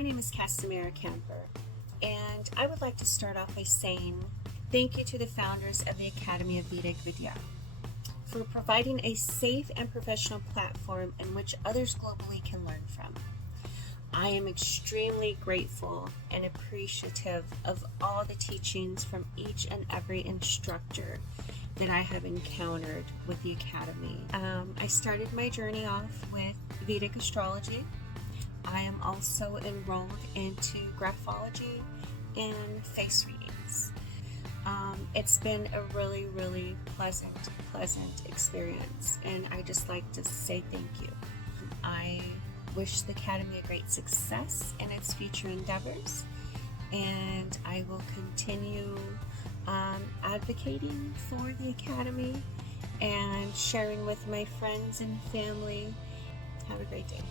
My name is Casimira Kemper, and I would like to start off by saying thank you to the founders of the Academy of Vedic Vidya for providing a safe and professional platform in which others globally can learn from. I am extremely grateful and appreciative of all the teachings from each and every instructor that I have encountered with the Academy. I started my journey off with Vedic Astrology. I am also enrolled into graphology and face readings. It's been a really, really pleasant experience, and I just like to say thank you. I wish the Academy a great success in its future endeavors, and I will continue advocating for the Academy and sharing with my friends and family. Have a great day.